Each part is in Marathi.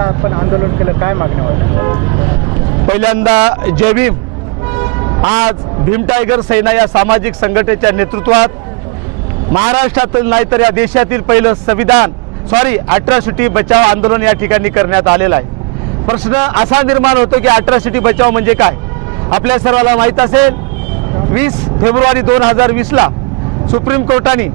आपण आंदोलन केलं काय मागण्या होत्या पहिल्यांदा जय भीम. आज भीम टायगर सेना या सामाजिक संघटनेच्या नेतृत्वात महाराष्ट्रातील नाही तर या देशातील पहिलं संविधान सॉरी अट्रॉसिटी बचाव आंदोलन या ठिकाणी करण्यात आलेलं आहे. प्रश्न असा निर्माण होतो की अट्रॉसिटी बचाव म्हणजे काय? आपल्या सर्वाला माहीत असेल वीस फेब्रुवारी दोन हजार वीसला सुप्रीम कोर्टाने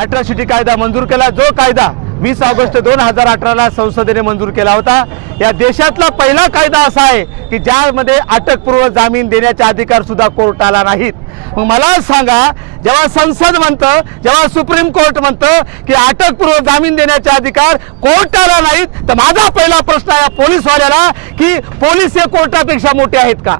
अट्रॉसिटी कायदा मंजूर केला. जो कायदा वीस ऑगस्ट दोन हजार अठराला संसदेने मंजूर केला होता. या देशातला पहिला कायदा असा आहे की ज्यामध्ये अटकपूर्व जामीन देण्याचे अधिकार सुद्धा कोर्टाला नाहीत. मग मला सांगा जेव्हा संसद म्हणतं जेव्हा सुप्रीम कोर्ट म्हणतं की अटकपूर्व जामीन देण्याचे अधिकार कोर्टाला नाहीत तर माझा पहिला प्रश्न आहे पोलीसवाल्याला की पोलीस हे कोर्टापेक्षा मोठे आहेत का?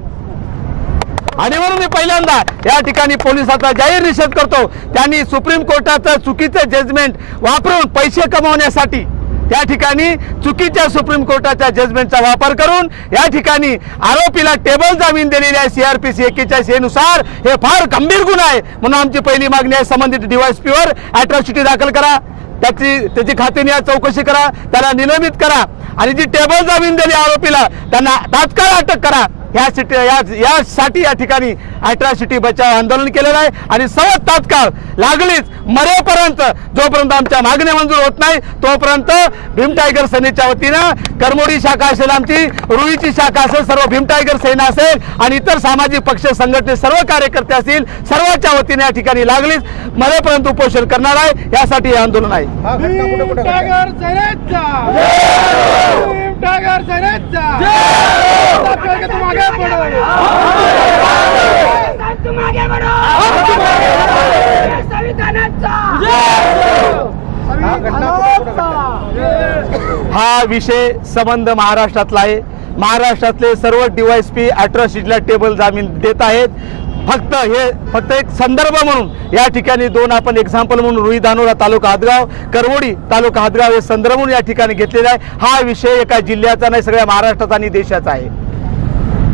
आणि म्हणून मी पहिल्यांदा या ठिकाणी पोलिसाचा जाहीर निषेध करतो. त्यांनी सुप्रीम कोर्टाचं चुकीचं जजमेंट वापरून पैसे कमवण्यासाठी त्या ठिकाणी चुकीच्या सुप्रीम कोर्टाच्या जजमेंटचा वापर करून या ठिकाणी आरोपीला टेबल जामीन दिलेली आहे सीआरपीसी एक्केचाळीस ए नुसार हे फार गंभीर गुन्हा आहे. म्हणून आमची पहिली मागणी आहे संबंधित डीवायसपीवर अॅट्रॉसिटी दाखल करा. त्याची त्याची खातेनिहाय चौकशी करा. त्याला निलंबित करा. आणि जी टेबल जामीन दिली आरोपीला त्यांना तात्काळ अटक करा. या सिटी या यासाठी या ठिकाणी अट्रॉसिटी बचाव आंदोलन केलेलं आहे आणि सर्वात तात्काळ लागलीच मरेपर्यंत जोपर्यंत आमच्या मागण्या मंजूर होत नाही तोपर्यंत भीम टायगर सेनेच्या वतीनं करमोडी शाखा असेल आमची रुईची शाखा असेल सर्व भीम टायगर सेना असेल आणि इतर सामाजिक पक्ष संघटने सर्व कार्यकर्ते असतील सर्वांच्या वतीने या ठिकाणी लागलीच मरेपर्यंत उपोषण करणार आहे. यासाठी हे आंदोलन आहे. हा विषय संबंध महाराष्ट्रातला आहे. महाराष्ट्रातले सर्व डीवायसपी अट्रॉसिटीला टेबल जामीन देत आहेत. फक्त हे फक्त एक संदर्भ म्हणून या ठिकाणी दोन आपण एक्झाम्पल म्हणून रुई दानोरा तालुका हातगाव करवडी तालुका हातगाव हे संदर्भ म्हणून या ठिकाणी घेतलेला आहे. हा विषय एका जिल्ह्याचा नाही सगळ्या महाराष्ट्राचा आणि देशाचा आहे.